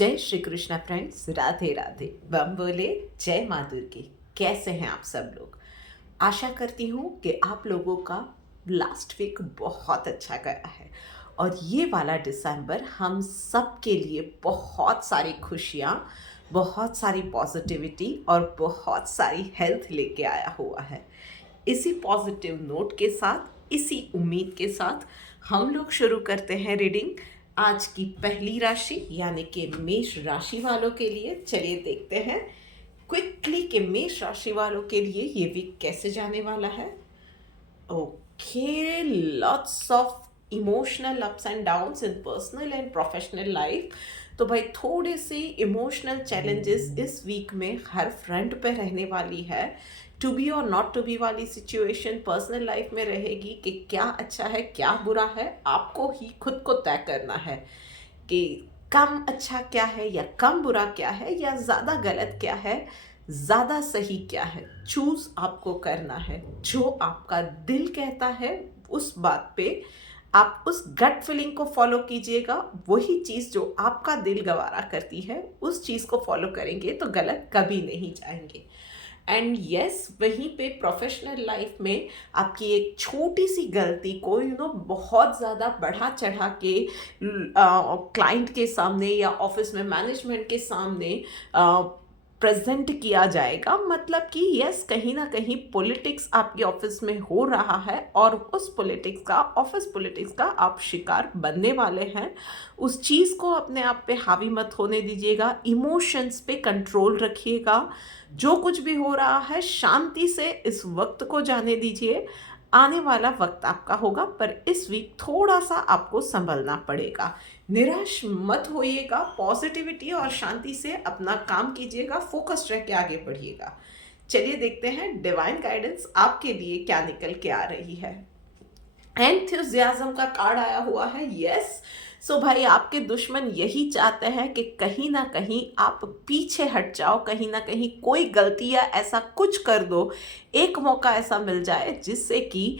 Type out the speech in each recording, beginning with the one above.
जय श्री कृष्णा फ्रेंड्स, राधे राधे। बम बोले, जय माँ दुर्गे। कैसे हैं आप सब लोग? आशा करती हूँ कि आप लोगों का लास्ट वीक बहुत अच्छा गया है और ये वाला दिसंबर हम सब के लिए बहुत सारी खुशियाँ, बहुत सारी पॉजिटिविटी और बहुत सारी हेल्थ लेके आया हुआ है। इसी पॉजिटिव नोट के साथ, इसी उम्मीद के साथ हम लोग शुरू करते हैं रीडिंग आज की पहली राशि यानी कि मेष राशि वालों के लिए। चलिए देखते हैं क्विकली कि मेष राशि वालों के लिए ये वीक कैसे जाने वाला है। Okay, lots of emotional ups and downs in personal and professional life. तो भाई थोड़े से इमोशनल चैलेंजेस इस वीक में हर फ्रंट पे रहने वाली है। टू बी और नॉट टू बी वाली सिचुएशन पर्सनल लाइफ में रहेगी कि क्या अच्छा है क्या बुरा है, आपको ही खुद को तय करना है कि कम अच्छा क्या है या कम बुरा क्या है या ज़्यादा गलत क्या है, ज़्यादा सही क्या है। चूज़ आपको करना है। जो आपका दिल कहता है उस बात पे आप उस गट फीलिंग को फॉलो कीजिएगा। वही चीज़ जो आपका दिल गवारा करती है उस चीज़ को फॉलो करेंगे तो गलत कभी नहीं जाएंगे। एंड यस, वहीं पे प्रोफेशनल लाइफ में आपकी एक छोटी सी गलती को बहुत ज़्यादा बढ़ा चढ़ा के क्लाइंट के सामने या ऑफिस में मैनेजमेंट के सामने प्रेजेंट किया जाएगा। मतलब कि यस, कहीं ना कहीं पॉलिटिक्स आपके ऑफिस में हो रहा है और उस पॉलिटिक्स का, ऑफिस पॉलिटिक्स का आप शिकार बनने वाले हैं। उस चीज़ को अपने आप पे हावी मत होने दीजिएगा। इमोशंस पे कंट्रोल रखिएगा। जो कुछ भी हो रहा है शांति से इस वक्त को जाने दीजिए। आने वाला वक्त आपका होगा, पर इस वीक थोड़ा सा आपको संभलना पड़ेगा। निराश मत होइएगा। पॉजिटिविटी और शांति से अपना काम कीजिएगा, फोकस्ड रह के आगे बढ़िएगा। चलिए देखते हैं डिवाइन गाइडेंस आपके लिए क्या निकल के आ रही है। एंथुजियाज्म का कार्ड आया हुआ है। यस, सो भाई आपके दुश्मन यही चाहते हैं कि कहीं ना कहीं आप पीछे हट जाओ, कहीं ना कहीं कोई गलती या ऐसा कुछ कर दो, एक मौका ऐसा मिल जाए जिससे कि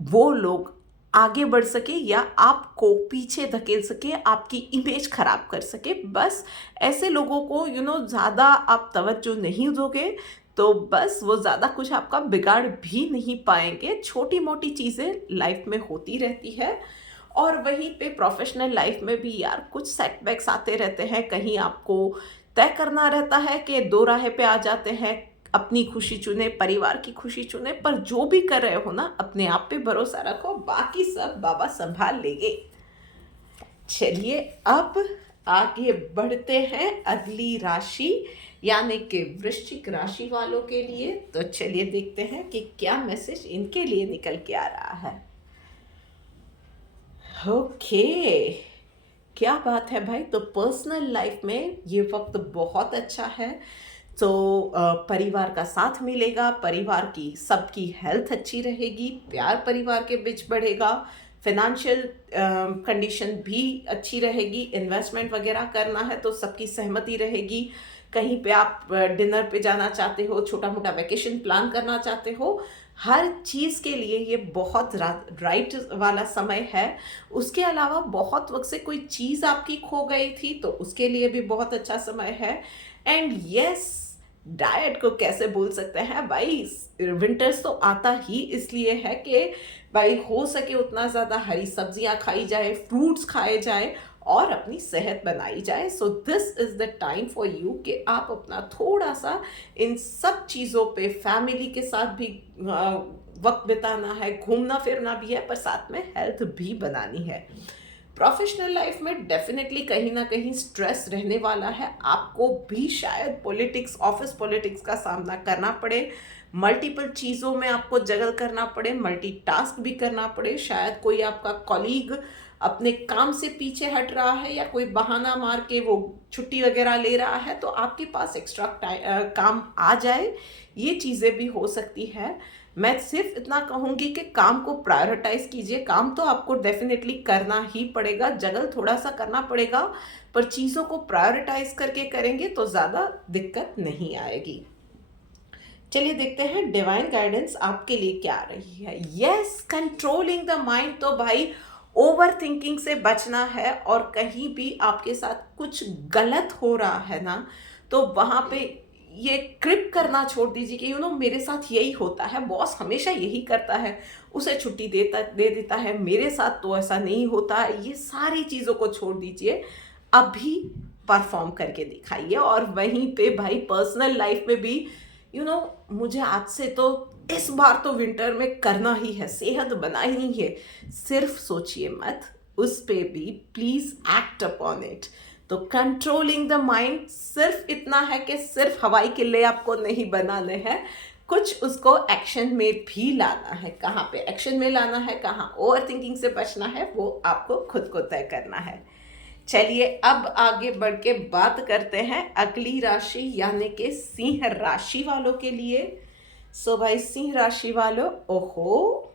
वो लोग आगे बढ़ सके या आपको पीछे धकेल सके, आपकी इमेज खराब कर सके। बस ऐसे लोगों को ज़्यादा आप तवज्जो नहीं दोगे तो बस वो ज़्यादा कुछ आपका बिगाड़ भी नहीं पाएंगे। छोटी मोटी चीज़ें लाइफ में होती रहती है। और वहीं पे प्रोफेशनल लाइफ में भी यार कुछ सेटबैक्स आते रहते हैं। कहीं आपको तय करना रहता है कि दो राहे पे आ जाते हैं, अपनी खुशी चुने, परिवार की खुशी चुने। पर जो भी कर रहे हो ना, अपने आप पे भरोसा रखो, बाकी सब बाबा संभाल लेंगे। चलिए अब आगे बढ़ते हैं अगली राशि यानी कि वृश्चिक राशि वालों के लिए। तो चलिए देखते हैं कि क्या मैसेज इनके लिए निकल के आ रहा है। ओके, क्या बात है भाई। तो पर्सनल लाइफ में ये वक्त बहुत अच्छा है। तो परिवार का साथ मिलेगा, परिवार की सबकी हेल्थ अच्छी रहेगी, प्यार परिवार के बीच बढ़ेगा, फिनेंशियल कंडीशन भी अच्छी रहेगी। इन्वेस्टमेंट वगैरह करना है तो सबकी सहमति रहेगी। कहीं पे आप डिनर पे जाना चाहते हो, छोटा मोटा वैकेशन प्लान करना चाहते हो, हर चीज़ के लिए ये बहुत राइट वाला समय है। उसके अलावा बहुत वक्त से कोई चीज़ आपकी खो गई थी तो उसके लिए भी बहुत अच्छा समय है। एंड यस, डाइट को कैसे भूल सकते हैं भाई। विंटर्स तो आता ही इसलिए है कि भाई हो सके उतना ज़्यादा हरी सब्जियां खाई जाए, फ्रूट्स खाए जाए और अपनी सेहत बनाई जाए। So this is the time for you कि आप अपना थोड़ा सा इन सब चीज़ों पे, फैमिली के साथ भी वक्त बिताना है, घूमना फिरना भी है, पर साथ में हेल्थ भी बनानी है। प्रोफेशनल लाइफ में डेफिनेटली कहीं ना कहीं स्ट्रेस रहने वाला है। आपको भी शायद पॉलिटिक्स, ऑफिस पॉलिटिक्स का सामना करना पड़े, मल्टीपल चीज़ों में आपको जगल करना पड़े, मल्टीटास्क भी करना पड़े। शायद कोई आपका कॉलीग अपने काम से पीछे हट रहा है या कोई बहाना मार के वो छुट्टी वगैरह ले रहा है तो आपके पास एक्स्ट्रा काम आ जाए। ये चीज़ें भी हो सकती है। मैं सिर्फ इतना कहूँगी कि काम को प्रायोरिटाइज कीजिए। काम तो आपको डेफिनेटली करना ही पड़ेगा, जगल थोड़ा सा करना पड़ेगा, पर चीज़ों को प्रायोरिटाइज करके करेंगे तो ज़्यादा दिक्कत नहीं आएगी। चलिए देखते हैं डिवाइन गाइडेंस आपके लिए क्या आ रही है। Yes, controlling the mind. तो भाई ओवर थिंकिंग से बचना है, और कहीं भी आपके साथ कुछ गलत हो रहा है ना, तो वहाँ पे ये क्रिप करना छोड़ दीजिए कि मेरे साथ यही होता है, बॉस हमेशा यही करता है, उसे छुट्टी दे देता है, मेरे साथ तो ऐसा नहीं होता है। ये सारी चीज़ों को छोड़ दीजिए, अभी परफॉर्म करके दिखाइए। और वहीं पे भाई पर्सनल लाइफ में भी मुझे आज से तो इस बार तो विंटर में करना ही है, सेहत बनानी है, सिर्फ सोचिए मत, उस पे भी प्लीज एक्ट अपॉन इट। तो कंट्रोलिंग द माइंड सिर्फ इतना है कि सिर्फ हवाई किले आपको नहीं बनाने हैं, कुछ उसको एक्शन में भी लाना है। कहाँ पे एक्शन में लाना है, कहाँ ओवर थिंकिंग से बचना है, वो आपको खुद को तय करना है। चलिए अब आगे बढ़ के बात करते हैं अगली राशि यानी कि सिंह राशि वालों के लिए। सो भाई सिंह राशि वालों, ओहो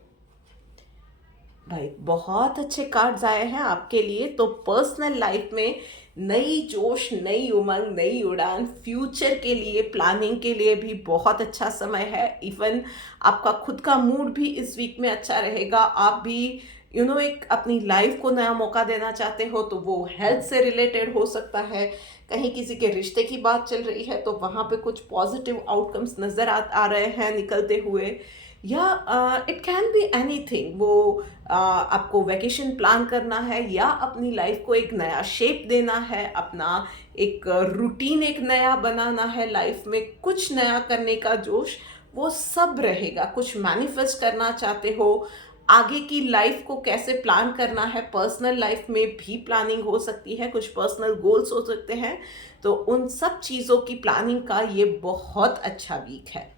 भाई बहुत अच्छे कार्ड्स आए हैं आपके लिए। तो पर्सनल लाइफ में नई जोश, नई उमंग, नई उड़ान, फ्यूचर के लिए प्लानिंग के लिए भी बहुत अच्छा समय है। इवन आपका खुद का मूड भी इस वीक में अच्छा रहेगा। आप भी एक अपनी लाइफ को नया मौका देना चाहते हो, तो वो हेल्थ से रिलेटेड हो सकता है, कहीं किसी के रिश्ते की बात चल रही है तो वहाँ पे कुछ पॉजिटिव आउटकम्स नज़र आ रहे हैं निकलते हुए, या इट कैन बी एनीथिंग। वो आपको वैकेशन प्लान करना है, या अपनी लाइफ को एक नया शेप देना है, अपना एक रूटीन एक नया बनाना है, लाइफ में कुछ नया करने का जोश, वो सब रहेगा। कुछ मैनिफेस्ट करना चाहते हो, आगे की लाइफ को कैसे प्लान करना है, पर्सनल लाइफ में भी प्लानिंग हो सकती है, कुछ पर्सनल गोल्स हो सकते हैं, तो उन सब चीज़ों की प्लानिंग का ये बहुत अच्छा वीक है।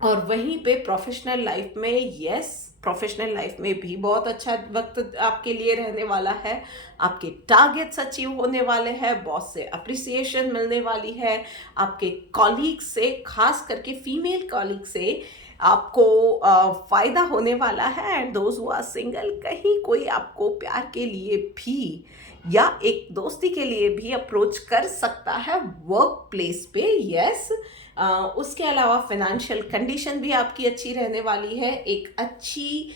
और वहीं पे प्रोफेशनल लाइफ में, यस प्रोफेशनल लाइफ में भी बहुत अच्छा वक्त आपके लिए रहने वाला है। आपके टारगेट्स अचीव होने वाले हैं, बॉस से अप्रिसिएशन मिलने वाली है, आपके कॉलीग से, खास करके फीमेल कॉलीग से आपको फ़ायदा होने वाला है। And those who are single, कहीं कोई आपको प्यार के लिए भी या एक दोस्ती के लिए भी अप्रोच कर सकता है वर्क प्लेस पे, यस। उसके अलावा फाइनेंशियल कंडीशन भी आपकी अच्छी रहने वाली है। एक अच्छी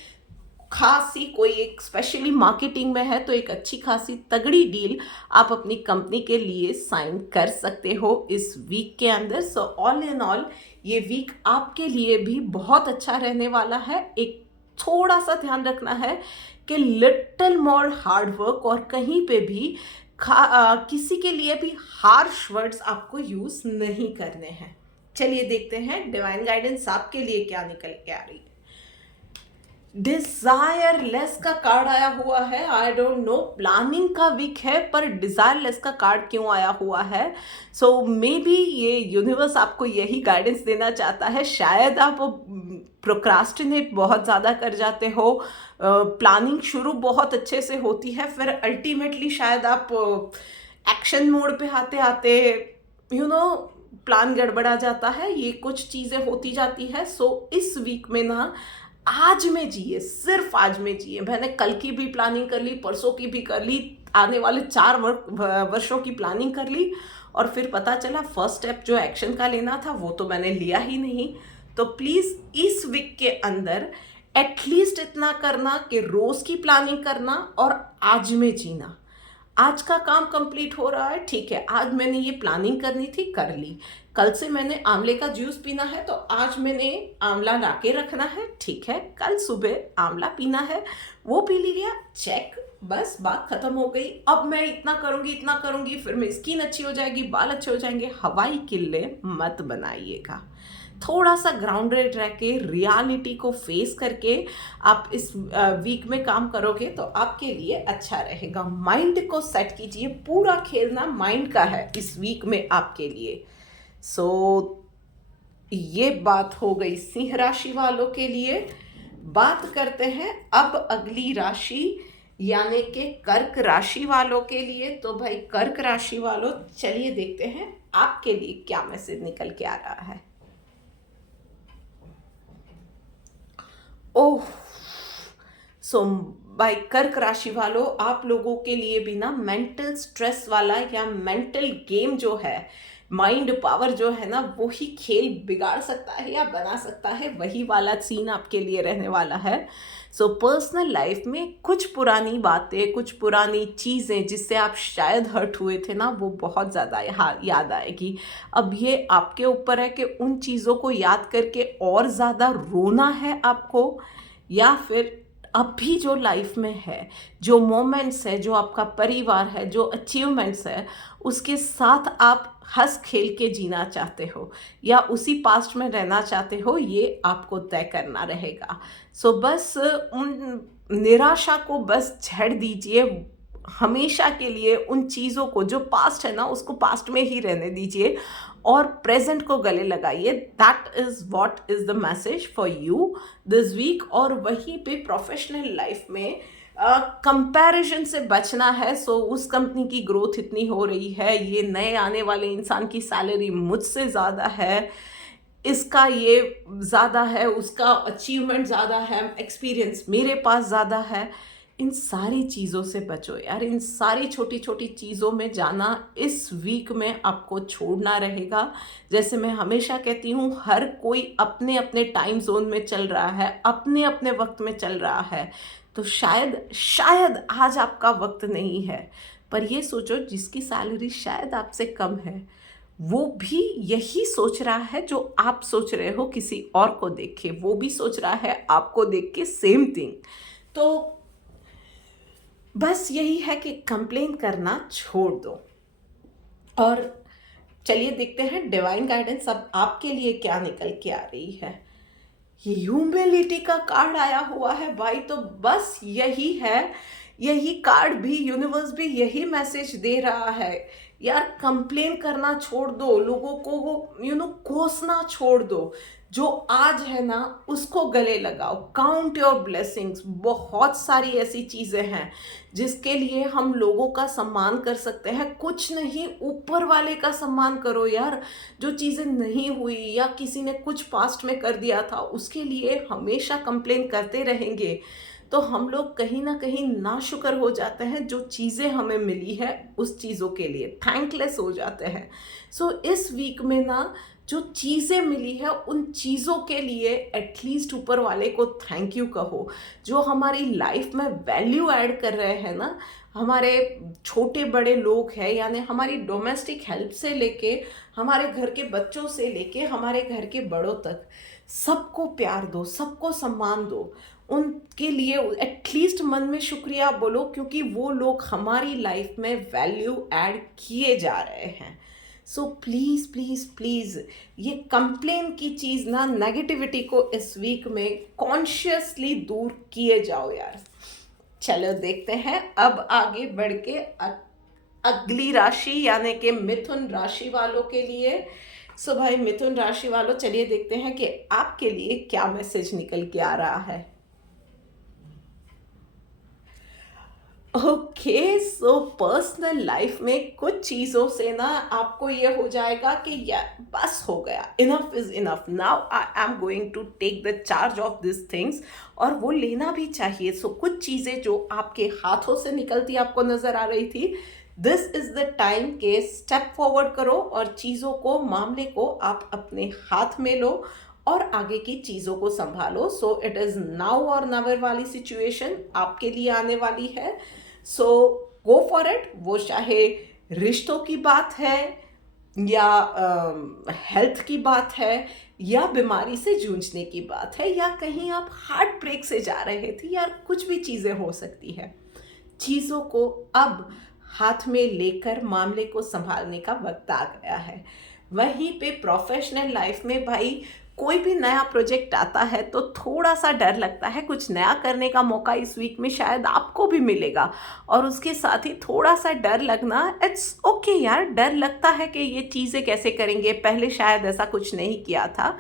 खासी कोई एक स्पेशली मार्केटिंग में है तो एक अच्छी खासी तगड़ी डील आप अपनी कंपनी के लिए साइन कर सकते हो इस वीक के अंदर। सो ऑल इन ऑल ये वीक आपके लिए भी बहुत अच्छा रहने वाला है। एक थोड़ा सा ध्यान रखना है कि लिटिल मोर हार्ड वर्क, और कहीं पे भी किसी के लिए भी हार्श वर्ड्स आपको यूज नहीं करने हैं। चलिए देखते हैं डिवाइन गाइडेंस आपके लिए क्या निकल के आ रही है। डिजायरलेस का कार्ड आया हुआ है। आई डोंट नो, प्लानिंग का वीक है पर डिजायरलेस का कार्ड क्यों आया हुआ है? सो मे बी ये यूनिवर्स आपको यही गाइडेंस देना चाहता है। शायद आप प्रोक्रास्टिनेट बहुत ज़्यादा कर जाते हो, प्लानिंग शुरू बहुत अच्छे से होती है, फिर अल्टीमेटली शायद आप एक्शन मोड पे आते आते प्लान गड़बड़ा जाता है। ये कुछ चीज़ें होती जाती है। सो इस वीक में ना आज में जिए, सिर्फ आज में जिए। मैंने कल की भी प्लानिंग कर ली, परसों की भी कर ली, आने वाले 4 वर्षों की प्लानिंग कर ली, और फिर पता चला फर्स्ट स्टेप जो एक्शन का लेना था वो तो मैंने लिया ही नहीं। तो प्लीज़ इस वीक के अंदर एटलीस्ट इतना करना कि रोज़ की प्लानिंग करना और आज में जीना। आज का काम कंप्लीट हो रहा है, ठीक है, आज मैंने ये प्लानिंग करनी थी, कर ली। कल से मैंने आंवले का जूस पीना है तो आज मैंने आंवला ला के रखना है, ठीक है, कल सुबह आंवला पीना है, वो पी लिया, चेक, बस बात खत्म हो गई। अब मैं इतना करूँगी, फिर मेरी स्किन अच्छी हो जाएगी, बाल अच्छे हो जाएंगे। हवाई किल्ले मत बनाइएगा। थोड़ा सा ग्राउंडेड रह के रियलिटी को फेस करके आप इस वीक में काम करोगे तो आपके लिए अच्छा रहेगा। माइंड को सेट कीजिए, पूरा खेलना माइंड का है इस वीक में आपके लिए। सो ये बात हो गई सिंह राशि वालों के लिए। बात करते हैं अब अगली राशि यानी कि कर्क राशि वालों के लिए। तो भाई कर्क राशि वालों, चलिए देखते हैं आपके लिए क्या मैसेज निकल के आ रहा है। ओह, सो भाई कर्क राशि वालों, आप लोगों के लिए भी ना मेंटल स्ट्रेस वाला या मेंटल गेम जो है माइंड पावर जो है ना वो ही खेल बिगाड़ सकता है या बना सकता है, वही वाला सीन आपके लिए रहने वाला है। सो पर्सनल लाइफ में कुछ पुरानी बातें, कुछ पुरानी चीज़ें जिससे आप शायद हर्ट हुए थे ना, वो बहुत ज़्यादा याद आएगी। अब ये आपके ऊपर है कि उन चीज़ों को याद करके और ज़्यादा रोना है आपको, या फिर अभी जो लाइफ में है, जो मोमेंट्स है, जो आपका परिवार है, जो अचीवमेंट्स है, उसके साथ आप हंस खेल के जीना चाहते हो या उसी पास्ट में रहना चाहते हो, ये आपको तय करना रहेगा। सो बस उन निराशा को बस झेड़ दीजिए हमेशा के लिए। उन चीज़ों को, जो पास्ट है ना, उसको पास्ट में ही रहने दीजिए और प्रेजेंट को गले लगाइए। That is what is the message for you this week. और वहीं पे प्रोफेशनल लाइफ में कंपैरिजन से बचना है। सो उस कंपनी की ग्रोथ इतनी हो रही है, ये नए आने वाले इंसान की सैलरी मुझसे ज़्यादा है, इसका ये ज़्यादा है, उसका अचीवमेंट ज़्यादा है, एक्सपीरियंस मेरे पास ज़्यादा है। इन सारी चीज़ों से बचो यार। इन सारी छोटी छोटी चीज़ों में जाना इस वीक में आपको छोड़ना रहेगा। जैसे मैं हमेशा कहती हूँ, हर कोई अपने अपने टाइम जोन में चल रहा है, अपने अपने वक्त में चल रहा है। तो शायद शायद आज आपका वक्त नहीं है, पर ये सोचो जिसकी सैलरी शायद आपसे कम है, वो भी यही सोच रहा है जो आप सोच रहे हो किसी और को देख के। वो भी सोच रहा है आपको देख के सेम थिंग। तो बस यही है कि कंप्लेन करना छोड़ दो। और चलिए देखते हैं डिवाइन गाइडेंस अब आपके लिए क्या निकल के आ रही है। ह्यूमिलिटी का कार्ड आया हुआ है भाई। तो बस यही है, यही कार्ड भी, यूनिवर्स भी यही मैसेज दे रहा है यार, कंप्लेन करना छोड़ दो, लोगों को वो कोसना छोड़ दो। जो आज है ना उसको गले लगाओ। Count your blessings. बहुत सारी ऐसी चीज़ें हैं जिसके लिए हम लोगों का सम्मान कर सकते हैं। कुछ नहीं, ऊपर वाले का सम्मान करो यार। जो चीज़ें नहीं हुई या किसी ने कुछ पास्ट में कर दिया था, उसके लिए हमेशा कंप्लेन करते रहेंगे तो हम लोग कहीं ना कहीं नाशुक्र हो जाते हैं। जो चीज़ें हमें मिली है उस चीज़ों के लिए थैंकलेस हो जाते हैं। सो इस वीक में ना जो चीज़ें मिली है उन चीज़ों के लिए एटलीस्ट ऊपर वाले को थैंक यू कहो। जो हमारी लाइफ में वैल्यू ऐड कर रहे हैं ना, हमारे छोटे बड़े लोग हैं, यानी हमारी डोमेस्टिक हेल्प से लेके हमारे घर के बच्चों से लेके हमारे घर के बड़ों तक, सबको प्यार दो, सबको सम्मान दो। उनके लिए एटलीस्ट मन में शुक्रिया बोलो, क्योंकि वो लोग हमारी लाइफ में वैल्यू ऐड किए जा रहे हैं। सो प्लीज़ प्लीज़ प्लीज़ ये कंप्लेन की चीज़ ना, नेगेटिविटी को इस वीक में कॉन्शियसली दूर किए जाओ यार। चलो देखते हैं अब आगे बढ़ के अगली राशि यानी कि मिथुन राशि वालों के लिए। सो भाई मिथुन राशि वालों, चलिए देखते हैं कि आपके लिए क्या मैसेज निकल के आ रहा है। ओके, सो पर्सनल लाइफ में कुछ चीज़ों से ना आपको ये हो जाएगा कि या बस हो गया, enough is enough, now I am going to take the charge of this things. और वो लेना भी चाहिए। सो कुछ चीज़ें जो आपके हाथों से निकलती आपको नज़र आ रही थी, दिस इज़ द टाइम के स्टेप फॉरवर्ड करो और चीज़ों को, मामले को आप अपने हाथ में लो और आगे की चीज़ों को संभालो। सो इट इज़ नाउ और नेवर वाली सिचुएशन आपके लिए आने वाली है। सो गो फॉर इट। वो चाहे रिश्तों की बात है या हेल्थ की बात है या बीमारी से जूझने की बात है या कहीं आप हार्ट ब्रेक से जा रहे थे यार, कुछ भी चीज़ें हो सकती है। चीज़ों को अब हाथ में लेकर मामले को संभालने का वक्त आ गया है। वहीं पे प्रोफेशनल लाइफ में भाई कोई भी नया प्रोजेक्ट आता है तो थोड़ा सा डर लगता है। कुछ नया करने का मौका इस वीक में शायद आपको भी मिलेगा और उसके साथ ही थोड़ा सा डर लगना, इट्स ओके यार। डर लगता है कि ये चीज़ें कैसे करेंगे, पहले शायद ऐसा कुछ नहीं किया था,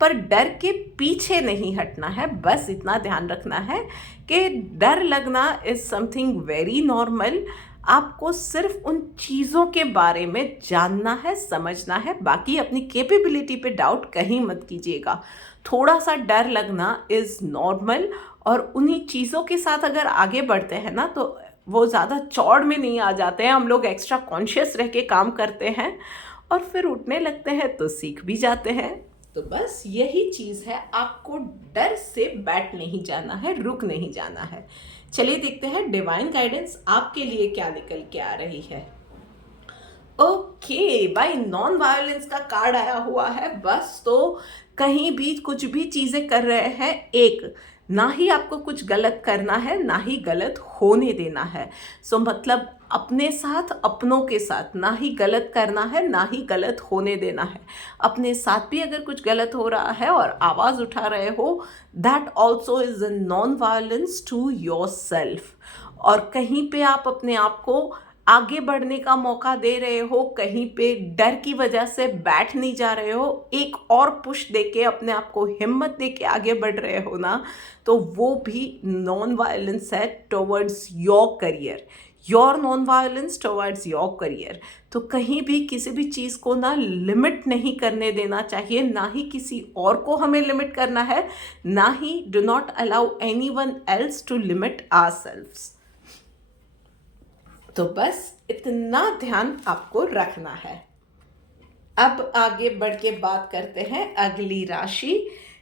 पर डर के पीछे नहीं हटना है। बस इतना ध्यान रखना है कि डर लगना इज़ समथिंग वेरी नॉर्मल। आपको सिर्फ उन चीज़ों के बारे में जानना है, समझना है। बाकी अपनी कैपेबिलिटी पे डाउट कहीं मत कीजिएगा। थोड़ा सा डर लगना इज़ नॉर्मल और उन्हीं चीज़ों के साथ अगर आगे बढ़ते हैं ना तो वो ज़्यादा चौड़ में नहीं आ जाते हैं। हम लोग एक्स्ट्रा कॉन्शियस रह के काम करते हैं और फिर उठने लगते हैं तो सीख भी जाते हैं। तो बस यही चीज़ है, आपको डर से बैठ नहीं जाना है, रुक नहीं जाना है। चलिए देखते हैं डिवाइन गाइडेंस आपके लिए क्या निकल के आ रही है। ओके भाई, नॉन वायलेंस का कार्ड आया हुआ है। बस तो कहीं भी कुछ भी चीज़ें कर रहे हैं, एक ना ही आपको कुछ गलत करना है, ना ही गलत होने देना है। सो मतलब अपने साथ, अपनों के साथ ना ही गलत करना है, ना ही गलत होने देना है। अपने साथ भी अगर कुछ गलत हो रहा है और आवाज़ उठा रहे हो, that also is a non violence to yourself. और कहीं पे आप अपने आप को आगे बढ़ने का मौका दे रहे हो, कहीं पे डर की वजह से बैठ नहीं जा रहे हो, एक और पुश देके अपने आप को हिम्मत देके आगे बढ़ रहे हो ना, तो वो भी नॉन वायलेंस है towards your career, your non violence towards your career. तो कहीं भी किसी भी चीज़ को ना लिमिट नहीं करने देना चाहिए, ना ही किसी और को हमें लिमिट करना है, ना ही do not allow anyone else to limit ourselves. तो बस इतना ध्यान आपको रखना है। अब आगे बढ़ के बात करते हैं अगली राशि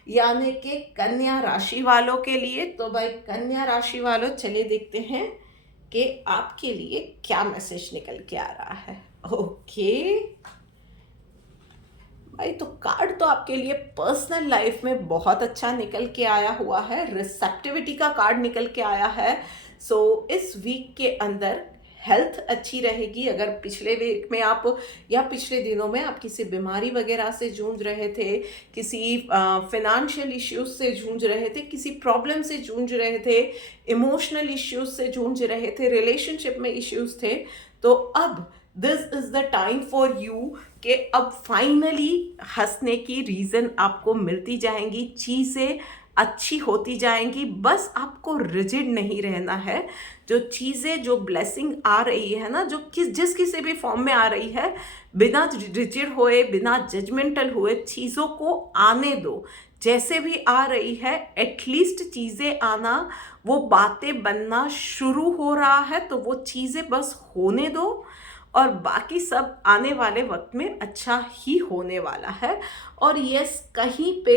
यानी कि कन्या राशि वालों के लिए। तो भाई कन्या राशि वालों, चलिए देखते हैं कि आपके लिए क्या मैसेज निकल के आ रहा है। ओके भाई, तो कार्ड तो आपके लिए पर्सनल लाइफ में बहुत अच्छा निकल के आया हुआ है, रिसेप्टिविटी का कार्ड निकल के आया है। सो इस वीक के अंदर हेल्थ अच्छी रहेगी। अगर पिछले वीक में आप या पिछले दिनों में आप किसी बीमारी वगैरह से जूझ रहे थे, किसी फिनेंशियल इश्यूज से जूझ रहे थे, किसी प्रॉब्लम से जूझ रहे थे, इमोशनल इश्यूज से जूझ रहे थे, रिलेशनशिप में इश्यूज थे, तो अब this is the time for you कि अब फाइनली हंसने की रीज़न आपको मिलती जाएंगी, चीज़ें अच्छी होती जाएंगी। बस आपको रिजिड नहीं रहना है। जो चीज़ें, जो ब्लेसिंग आ रही है ना, जो जिस किसी भी फॉर्म में आ रही है, बिना रिजिड हुए, बिना जजमेंटल हुए चीज़ों को आने दो। जैसे भी आ रही है, एटलीस्ट चीज़ें आना, वो बातें बनना शुरू हो रहा है, तो वो चीज़ें बस होने दो और बाकी सब आने वाले वक्त में अच्छा ही होने वाला है। और यस, कहीं पे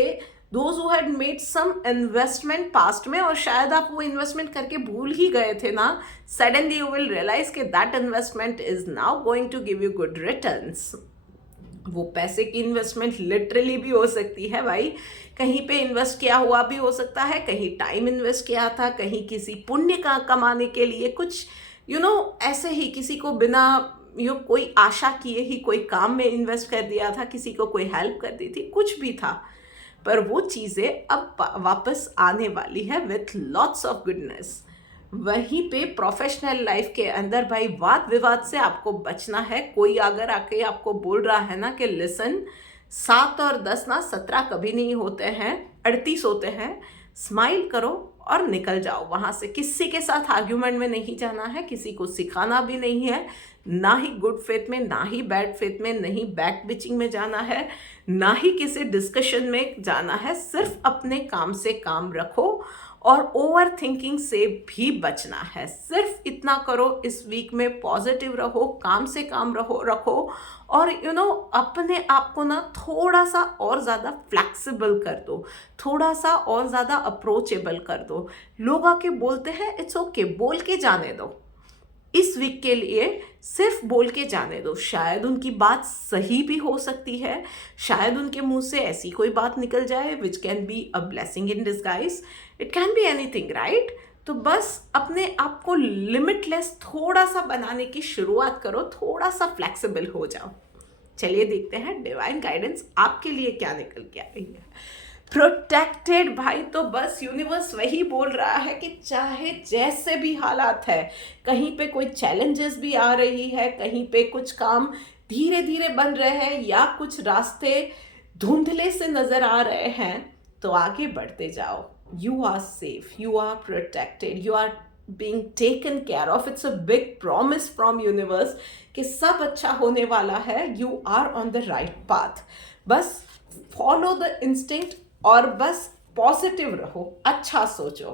those who had made some investment past में, और शायद आप वो इन्वेस्टमेंट करके भूल ही गए थे ना, सडनली यू विल रियलाइज कि that investment is now going to give you good returns. वो पैसे की इन्वेस्टमेंट लिटरली भी हो सकती है भाई, कहीं पे इन्वेस्ट किया हुआ भी हो सकता है, कहीं टाइम इन्वेस्ट किया था, कहीं किसी पुण्य का कमाने के लिए कुछ ऐसे ही किसी को बिना कोई आशा किए ही कोई काम में इन्वेस्ट कर दिया था, किसी को कोई हेल्प कर दी थी, कुछ भी था, पर वो चीज़ें अब वापस आने वाली है विथ लॉट्स ऑफ गुडनेस। वहीं पे प्रोफेशनल लाइफ के अंदर भाई वाद विवाद से आपको बचना है। कोई अगर आके आपको बोल रहा है ना कि लिसन, 7 और 10 ना 17 कभी नहीं होते हैं, 38 होते हैं, स्माइल करो और निकल जाओ वहाँ से। किसी के साथ आर्ग्यूमेंट में नहीं जाना है, किसी को सिखाना भी नहीं है, ना ही गुड फेथ में, ना ही बैड फेथ में, नहीं बैक बिचिंग में जाना है, ना ही किसी डिस्कशन में जाना है। सिर्फ अपने काम से काम रखो और ओवर थिंकिंग से भी बचना है। सिर्फ इतना करो, इस वीक में पॉजिटिव रहो, काम से काम रखो और अपने आप को ना थोड़ा सा और ज़्यादा फ्लैक्सिबल कर दो, थोड़ा सा और ज़्यादा अप्रोचेबल कर दो। लोग आके बोलते हैं, इट्स ओके, बोल के जाने दो। इस वीक के लिए सिर्फ बोल के जाने दो। शायद उनकी बात सही भी हो सकती है, शायद उनके मुंह से ऐसी कोई बात निकल जाए which can be a blessing in disguise, it can be anything, right. तो बस अपने आप को लिमिटलेस थोड़ा सा बनाने की शुरुआत करो, थोड़ा सा फ्लेक्सिबल हो जाओ। चलिए देखते हैं डिवाइन गाइडेंस आपके लिए क्या निकल के आ रही है। प्रोटेक्टेड भाई, तो बस यूनिवर्स वही बोल रहा है कि चाहे जैसे भी हालात है, कहीं पे कोई चैलेंजेस भी आ रही है, कहीं पे कुछ काम धीरे धीरे बन रहे हैं या कुछ रास्ते धुंधले से नजर आ रहे हैं, तो आगे बढ़ते जाओ। You are safe, you are protected, you are being taken care of. It's a big promise from universe कि सब अच्छा होने वाला है। You are on the right path. बस follow the instinct और बस पॉजिटिव रहो, अच्छा सोचो।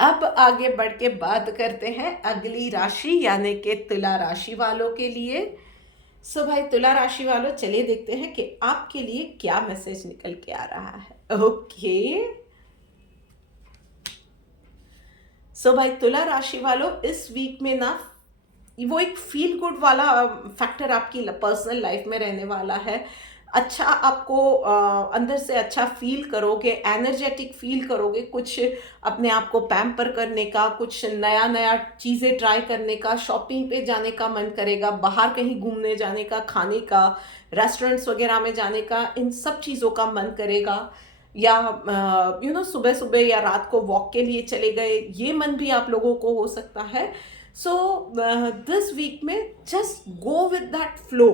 अब आगे बढ़ के बात करते हैं अगली राशि यानी कि तुला राशि वालों के लिए। सो भाई तुला राशि वालों, चलिए देखते हैं कि आपके लिए क्या मैसेज निकल के आ रहा है। ओके, सो भाई तुला राशि वालों, इस वीक में ना वो एक फील गुड वाला फैक्टर आपकी पर्सनल लाइफ में रहने वाला है। अच्छा, आपको अंदर से अच्छा फील करोगे, एनर्जेटिक फील करोगे, कुछ अपने आप को पैम्पर करने का, कुछ नया नया चीज़ें ट्राई करने का, शॉपिंग पे जाने का मन करेगा, बाहर कहीं घूमने जाने का, खाने का, रेस्टोरेंट्स वगैरह में जाने का, इन सब चीज़ों का मन करेगा। या सुबह सुबह या रात को वॉक के लिए चले गए, ये मन भी आप लोगों को हो सकता है। सो दिस वीक में just go with that flow,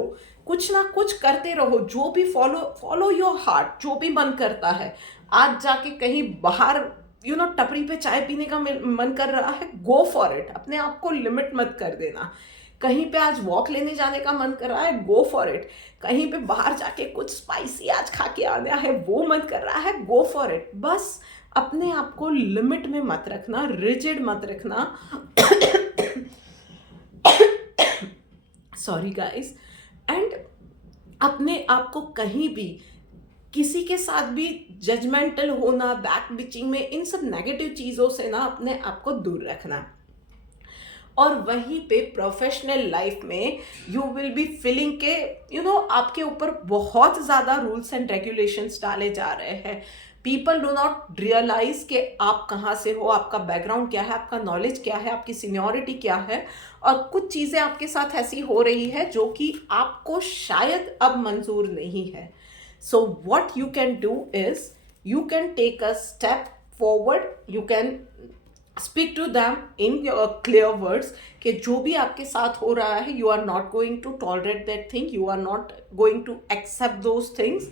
कुछ ना कुछ करते रहो, जो भी फॉलो फॉलो योर हार्ट, जो भी मन करता है। आज जाके कहीं बाहर टपरी पे चाय पीने का मन कर रहा है, गो फॉर इट, अपने आप को लिमिट मत कर देना। कहीं पे आज वॉक लेने जाने का मन कर रहा है, गो फॉर इट। कहीं पे बाहर जाके कुछ स्पाइसी आज खा के आना है, वो मन कर रहा है, गो फॉर इट। बस अपने आप को लिमिट में मत रखना, रिजिड मत रखना। Sorry guys. एंड अपने आप को कहीं भी किसी के साथ भी जजमेंटल होना, बैक बिचिंग में, इन सब नेगेटिव चीज़ों से ना अपने आप को दूर रखना। और वहीं पे प्रोफेशनल लाइफ में यू विल बी फीलिंग के आपके ऊपर बहुत ज़्यादा रूल्स एंड रेगुलेशंस डाले जा रहे हैं। पीपल डू नॉट रियलाइज कि आप कहाँ से हो, आपका बैकग्राउंड क्या है, आपका नॉलेज क्या है, आपकी सीनियरिटी क्या है। और कुछ चीज़ें आपके साथ ऐसी हो रही है जो कि आपको शायद अब मंजूर नहीं है। So what you can do is, you can take a step forward, you can speak to them in clear words कि जो भी आपके साथ हो रहा है, you are not going to tolerate that thing, you are not going to accept those things.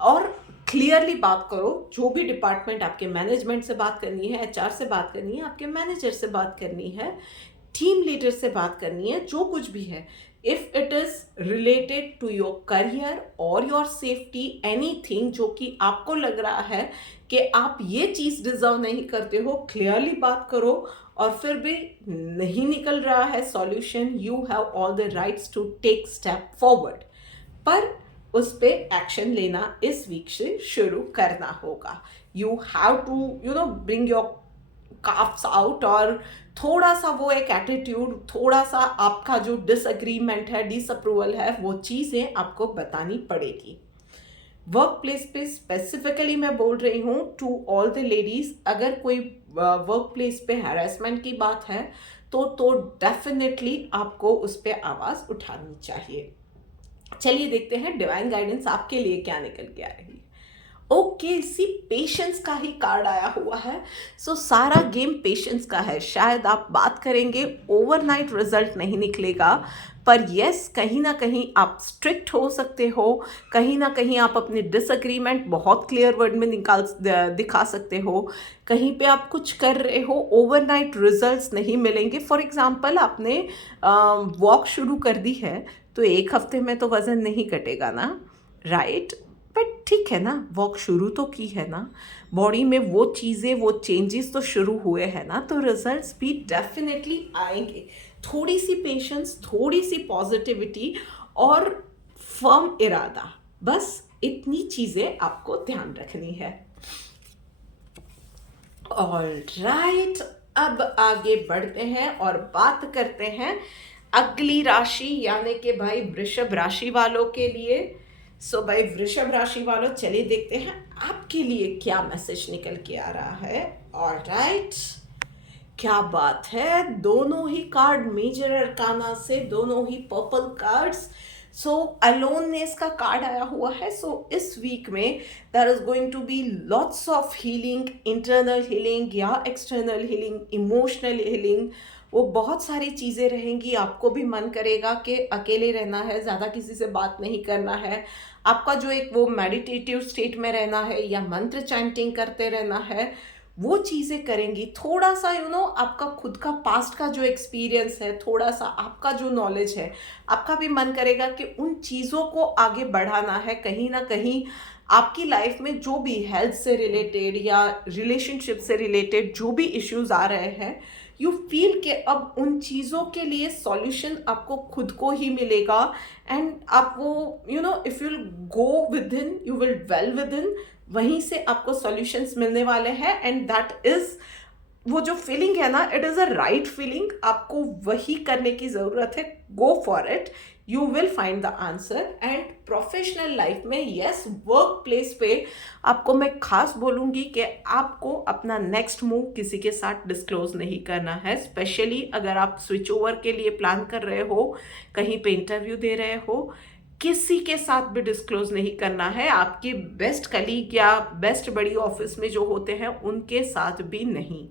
और clearly बात करो, जो भी डिपार्टमेंट, आपके मैनेजमेंट से बात करनी है, एचआर से बात करनी है, आपके मैनेजर से बात करनी है, टीम लीडर से बात करनी है, जो कुछ भी है, if it is related to your career और योर सेफ्टी, एनीथिंग जो कि आपको लग रहा है कि आप ये चीज़ डिजर्व नहीं करते हो, क्लियरली बात करो। और फिर भी नहीं निकल रहा है solution, you have all the rights to take step forward. पर उस पे एक्शन लेना इस वीक से शुरू करना होगा। You have to bring your cuffs out, और थोड़ा सा वो एक एटीट्यूड, थोड़ा सा आपका जो डिसएग्रीमेंट है, डिसअप्रूवल है, वो चीज़ें आपको बतानी पड़ेगी। वर्क प्लेस पे स्पेसिफिकली मैं बोल रही हूँ टू ऑल द लेडीज, अगर कोई वर्क प्लेस पे हैरेसमेंट की बात है तो डेफिनेटली आपको उस पर आवाज़ उठानी चाहिए। चलिए देखते हैं डिवाइन गाइडेंस आपके लिए क्या निकल के आ रही है। ओके, सी पेशेंस का ही कार्ड आया हुआ है। सो सारा गेम पेशेंस का है। शायद आप बात करेंगे, ओवरनाइट रिजल्ट नहीं निकलेगा, पर यस, कहीं ना कहीं आप स्ट्रिक्ट हो सकते हो, कहीं ना कहीं आप अपने डिसएग्रीमेंट बहुत क्लियर वर्ड में दिखा सकते हो, कहीं पे आप कुछ कर रहे हो, ओवरनाइट रिजल्ट्स नहीं मिलेंगे। फॉर एग्जांपल, आपने वॉक शुरू कर दी है तो एक हफ्ते में तो वज़न नहीं घटेगा ना, राइट? बट ठीक है ना, वॉक शुरू तो की है ना, बॉडी में वो चीज़ें, वो चेंजेस तो शुरू हुए हैं ना, तो रिजल्ट्स भी डेफिनेटली आएंगे। थोड़ी सी पेशेंस, थोड़ी सी पॉजिटिविटी और फर्म इरादा, बस इतनी चीज़ें आपको ध्यान रखनी है। ऑलराइट, अब आगे बढ़ते हैं और बात करते हैं अगली राशि, यानी कि भाई वृषभ राशि वालों के लिए। सो भाई वृषभ राशि वालों, चलिए देखते हैं आपके लिए क्या मैसेज निकल के आ रहा है। ऑलराइट, क्या बात है, दोनों ही कार्ड मेजर अरकाना से, दोनों ही पर्पल कार्ड्स। सो अलोननेस का कार्ड आया हुआ है। सो इस वीक में there is going to be lots of healing, internal healing या एक्सटर्नल हीलिंग, इमोशनल हीलिंग, वो बहुत सारी चीज़ें रहेंगी। आपको भी मन करेगा कि अकेले रहना है, ज़्यादा किसी से बात नहीं करना है, आपका जो एक वो मेडिटेटिव स्टेट में रहना है या मंत्र चैंटिंग करते रहना है, वो चीज़ें करेंगी। थोड़ा सा आपका खुद का पास्ट का जो एक्सपीरियंस है, थोड़ा सा आपका जो नॉलेज है, आपका भी मन करेगा कि उन चीज़ों को आगे बढ़ाना है। कहीं ना कहीं आपकी लाइफ में जो भी हेल्थ से रिलेटेड या रिलेशनशिप से रिलेटेड जो भी इश्यूज आ रहे हैं, यू फील कि अब उन चीज़ों के लिए सॉल्यूशन आपको खुद को ही मिलेगा, एंड आप वो if you go with in, you will well with in, वहीं से आपको सॉल्यूशंस मिलने वाले हैं। एंड दैट इज़, वो जो फीलिंग है ना, it is a right feeling, आपको वही करने की ज़रूरत है। Go for it, you will find the answer. And professional life में, यस, वर्क प्लेस पे आपको मैं खास बोलूँगी कि आपको अपना नेक्स्ट मूव किसी के साथ डिस्क्लोज नहीं करना है। स्पेशली अगर आप स्विच ओवर के लिए प्लान कर रहे हो, कहीं पे इंटरव्यू दे रहे हो, किसी के साथ भी डिस्क्लोज नहीं करना है। आपके बेस्ट कलीग या बेस्ट बड़ी ऑफिस में जो होते हैं उनके साथ भी नहीं।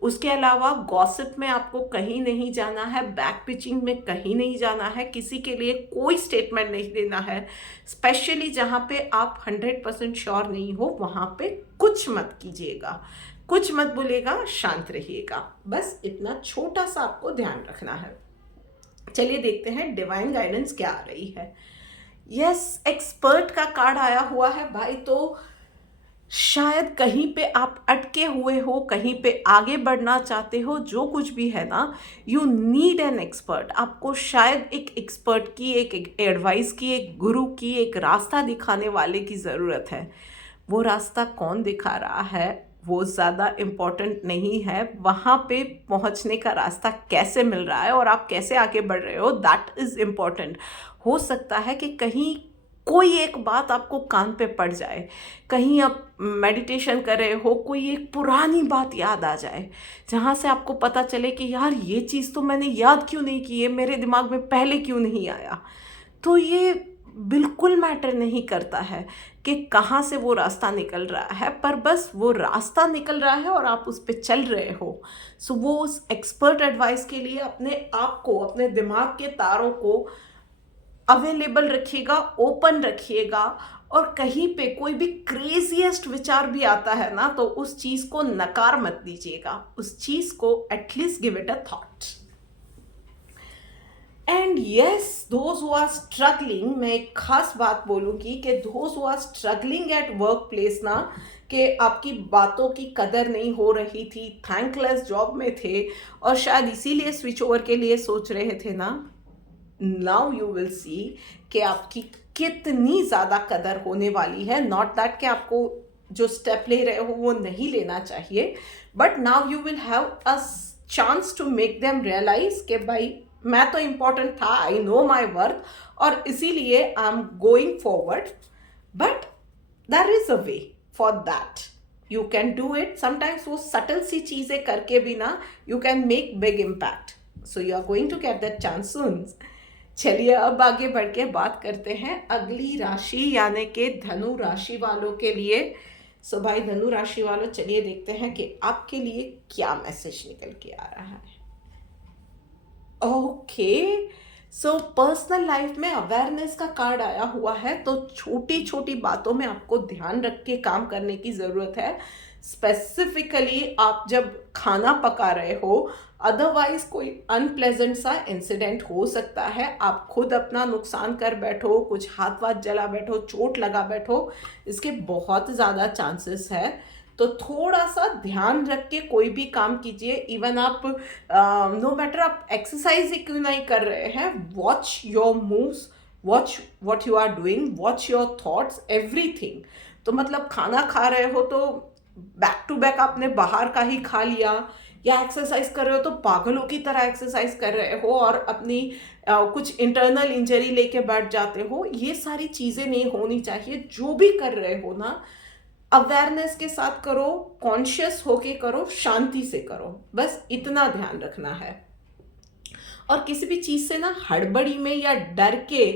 उसके अलावा गॉसिप में आपको कहीं नहीं जाना है, बैक पिचिंग में कहीं नहीं जाना है, किसी के लिए कोई स्टेटमेंट नहीं देना है। स्पेशली जहाँ पे आप 100% श्योर नहीं हो, वहाँ पे कुछ मत कीजिएगा, कुछ मत बोलिएगा, शांत रहिएगा। बस इतना छोटा सा आपको ध्यान रखना है। चलिए देखते हैं डिवाइन गाइडेंस क्या आ रही है। यस, एक्सपर्ट का कार्ड आया हुआ है भाई। तो शायद कहीं पे आप अटके हुए हो, कहीं पे आगे बढ़ना चाहते हो, जो कुछ भी है ना, यू नीड एन एक्सपर्ट। आपको शायद एक एक्सपर्ट की, एक एडवाइस की, एक गुरु की, एक रास्ता दिखाने वाले की ज़रूरत है। वो रास्ता कौन दिखा रहा है वो ज़्यादा इम्पोर्टेंट नहीं है, वहाँ पे पहुँचने का रास्ता कैसे मिल रहा है और आप कैसे आगे बढ़ रहे हो, दैट इज़ इम्पॉर्टेंट। हो सकता है कि कहीं कोई एक बात आपको कान पे पड़ जाए, कहीं आप मेडिटेशन कर रहे हो, कोई एक पुरानी बात याद आ जाए, जहाँ से आपको पता चले कि यार ये चीज़ तो मैंने याद क्यों नहीं की है, मेरे दिमाग में पहले क्यों नहीं आया। तो ये बिल्कुल मैटर नहीं करता है कि कहाँ से वो रास्ता निकल रहा है, पर बस वो रास्ता निकल रहा है और आप उस पर चल रहे हो। सो वो उस एक्सपर्ट एडवाइस के लिए अपने आप को, अपने दिमाग के तारों को अवेलेबल रखिएगा, ओपन रखिएगा। और कहीं पे कोई भी क्रेजीएस्ट विचार भी आता है ना, तो उस चीज़ को नकार मत दीजिएगा, उस चीज़ को at least give it a thought. And yes, those who are struggling, मैं एक खास बात बोलूँगी कि those who are struggling at workplace ना, कि आपकी बातों की कदर नहीं हो रही थी, थैंकलेस जॉब में थे और शायद इसीलिए स्विच ओवर के लिए सोच रहे थे ना, नाउ यू विल सी कि आपकी कितनी ज़्यादा कदर होने वाली है। नॉट दैट कि आपको जो स्टेप ले रहे हो वो नहीं लेना चाहिए, but now you will have a chance to make them realise कि भाई मैं तो इम्पॉर्टेंट था, आई नो माई वर्थ, और इसीलिए I am going forward. But there is a way for that, you can do it. Sometimes वो subtle सी चीज़ें करके भी ना, you can make big impact. So you are going to get that chance soon. चलिए अब आगे बढ़ के बात करते हैं अगली राशि यानी कि धनु राशि वालों के लिए। सो भाई धनु राशि वालों, चलिए देखते हैं कि आपके लिए क्या मैसेज निकल के आ रहा है। ओके, सो पर्सनल लाइफ में अवेयरनेस का कार्ड आया हुआ है। तो छोटी छोटी बातों में आपको ध्यान रख के काम करने की ज़रूरत है। स्पेसिफिकली आप जब खाना पका रहे हो, अदरवाइज कोई अनप्लेजेंट सा इंसिडेंट हो सकता है, आप खुद अपना नुकसान कर बैठो, कुछ हाथ वाथ जला बैठो, चोट लगा बैठो, इसके बहुत ज़्यादा चांसेस है। तो थोड़ा सा ध्यान रख के कोई भी काम कीजिए। इवन आप नो मैटर आप एक्सरसाइज ही क्यों नहीं कर रहे हैं, watch your moves, watch what you are doing, watch your thoughts, everything. तो मतलब खाना खा रहे हो तो बैक टू बैक आपने बाहर का ही खा लिया, या एक्सरसाइज कर रहे हो तो पागलों की तरह एक्सरसाइज कर रहे हो और अपनी कुछ इंटरनल इंजरी लेके बैठ जाते हो। ये सारी चीज़ें नहीं होनी चाहिए। जो भी कर रहे हो ना, अवेयरनेस के साथ करो, कॉन्शियस होके करो, शांति से करो, बस इतना ध्यान रखना है। और किसी भी चीज़ से ना हड़बड़ी में या डर के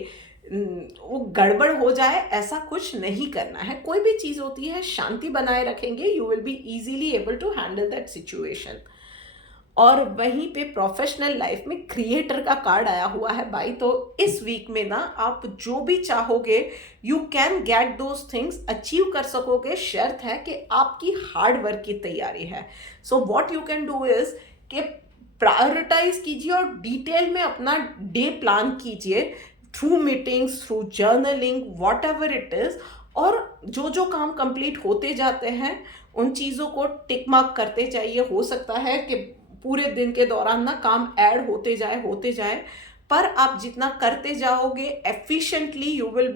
वो गड़बड़ हो जाए, ऐसा कुछ नहीं करना है। कोई भी चीज़ होती है, शांति बनाए रखेंगे, you will be easily able to handle that situation. और वहीं पे प्रोफेशनल लाइफ में क्रिएटर का कार्ड आया हुआ है भाई। तो इस वीक में ना आप जो भी चाहोगे, you can get those things, achieve कर सकोगे। शर्त है कि आपकी हार्ड वर्क की तैयारी है। So what you can do is कि प्रायोरिटाइज कीजिए और डिटेल में अपना डे प्लान कीजिए, through meetings, through journaling, what ever it is. और जो जो काम कंप्लीट होते जाते हैं, उन चीज़ों को टिक मार्क करते जाइए। हो सकता है कि पूरे दिन के दौरान ना काम ऐड होते जाए, पर आप जितना करते जाओगे efficiently, you will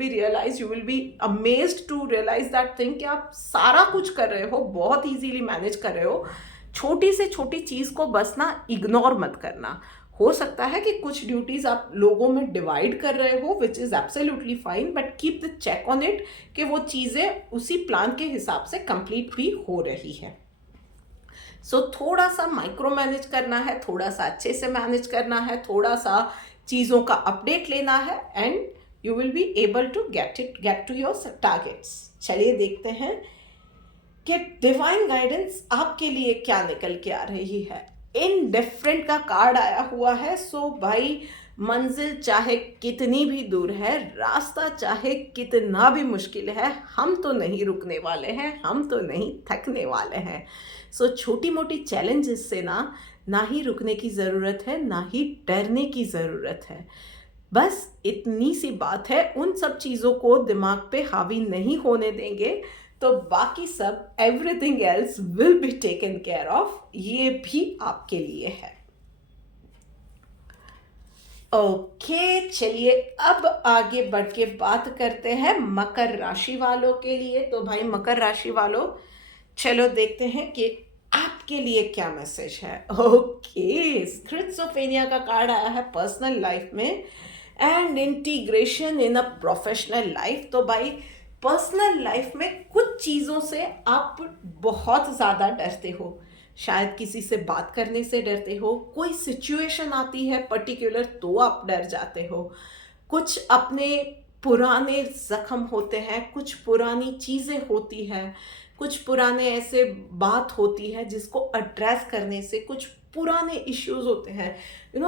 be amazed to realise that thing कि आप सारा कुछ कर रहे हो, बहुत इजीली मैनेज कर रहे हो। छोटी से छोटी चीज़ को बस ना इग्नोर मत करना। हो सकता है कि कुछ ड्यूटीज आप लोगों में डिवाइड कर रहे हो, which is absolutely fine, but keep the check on it कि वो चीज़ें उसी प्लान के हिसाब से कंप्लीट भी हो रही है। सो थोड़ा सा माइक्रो मैनेज करना है, थोड़ा सा अच्छे से मैनेज करना है, थोड़ा सा चीज़ों का अपडेट लेना है, and you will be able to get to your targets. चलिए देखते हैं कि डिवाइन गाइडेंस आपके लिए क्या निकल के आ रही है। इनडिफरेंट का कार्ड आया हुआ है। सो भाई, मंजिल चाहे कितनी भी दूर है, रास्ता चाहे कितना भी मुश्किल है, हम तो नहीं रुकने वाले हैं, हम तो नहीं थकने वाले हैं। सो छोटी मोटी चैलेंजेस से ना ही रुकने की ज़रूरत है, ना ही डरने की ज़रूरत है। बस इतनी सी बात है, उन सब चीज़ों को दिमाग पे हावी नहीं होने देंगे तो बाकी सब everything else will be taken care of. ये भी आपके लिए है। ओके, चलिए अब आगे बढ़ के बात करते हैं मकर राशि वालों के लिए। तो भाई मकर राशि वालों, चलो देखते हैं कि आपके लिए क्या मैसेज है। ओके, स्किज़ोफ्रेनिया का कार्ड आया है पर्सनल लाइफ में, and integration in a professional life. तो भाई पर्सनल लाइफ में कुछ चीज़ों से आप बहुत ज़्यादा डरते हो। शायद किसी से बात करने से डरते हो, कोई सिचुएशन आती है पर्टिकुलर तो आप डर जाते हो, कुछ अपने पुराने जख्म होते हैं, कुछ पुरानी चीज़ें होती हैं, कुछ पुराने ऐसे बात होती है जिसको एड्रेस करने से कुछ पुराने इश्यूज होते हैं।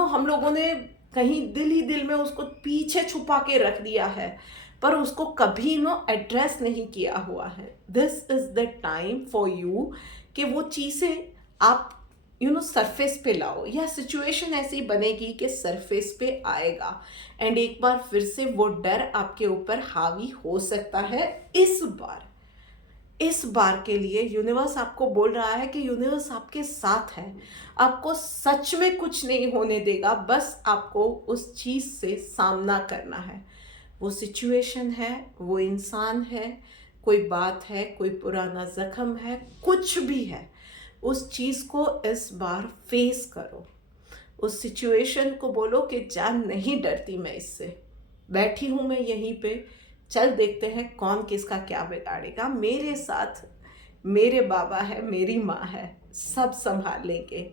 हम लोगों ने कहीं दिल ही दिल में उसको पीछे छुपा के रख दिया है, पर उसको कभी एड्रेस नहीं किया हुआ है। This is the time for you कि वो चीज़ें आप सरफेस पे लाओ, या सिचुएशन ऐसी बनेगी कि सरफेस पे आएगा, एंड एक बार फिर से वो डर आपके ऊपर हावी हो सकता है। इस बार के लिए यूनिवर्स आपको बोल रहा है कि यूनिवर्स आपके साथ है, आपको सच में कुछ नहीं होने देगा, बस आपको उस चीज़ से सामना करना है। वो सिचुएशन है, वो इंसान है, कोई बात है, कोई पुराना जख्म है, कुछ भी है, उस चीज़ को इस बार फेस करो। उस सिचुएशन को बोलो कि जान नहीं डरती मैं इससे, बैठी हूँ मैं यहीं पे, चल देखते हैं कौन किसका क्या बिगाड़ेगा। मेरे साथ मेरे बाबा है, मेरी माँ है, सब संभाल लेंगे।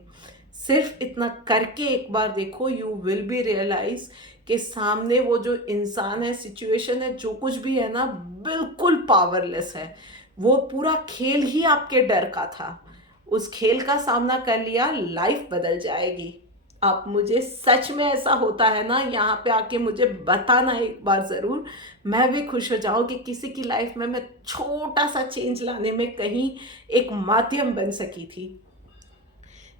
सिर्फ इतना करके एक बार देखो, यू विल बी रियलाइज कि सामने वो जो इंसान है, सिचुएशन है, जो कुछ भी है ना, बिल्कुल पावरलेस है। वो पूरा खेल ही आपके डर का था, उस खेल का सामना कर लिया, लाइफ बदल जाएगी। आप मुझे सच में ऐसा होता है ना, यहाँ पे आके मुझे बताना एक बार ज़रूर, मैं भी खुश हो जाऊँ कि किसी की लाइफ में मैं छोटा सा चेंज लाने में कहीं एक माध्यम बन सकी थी।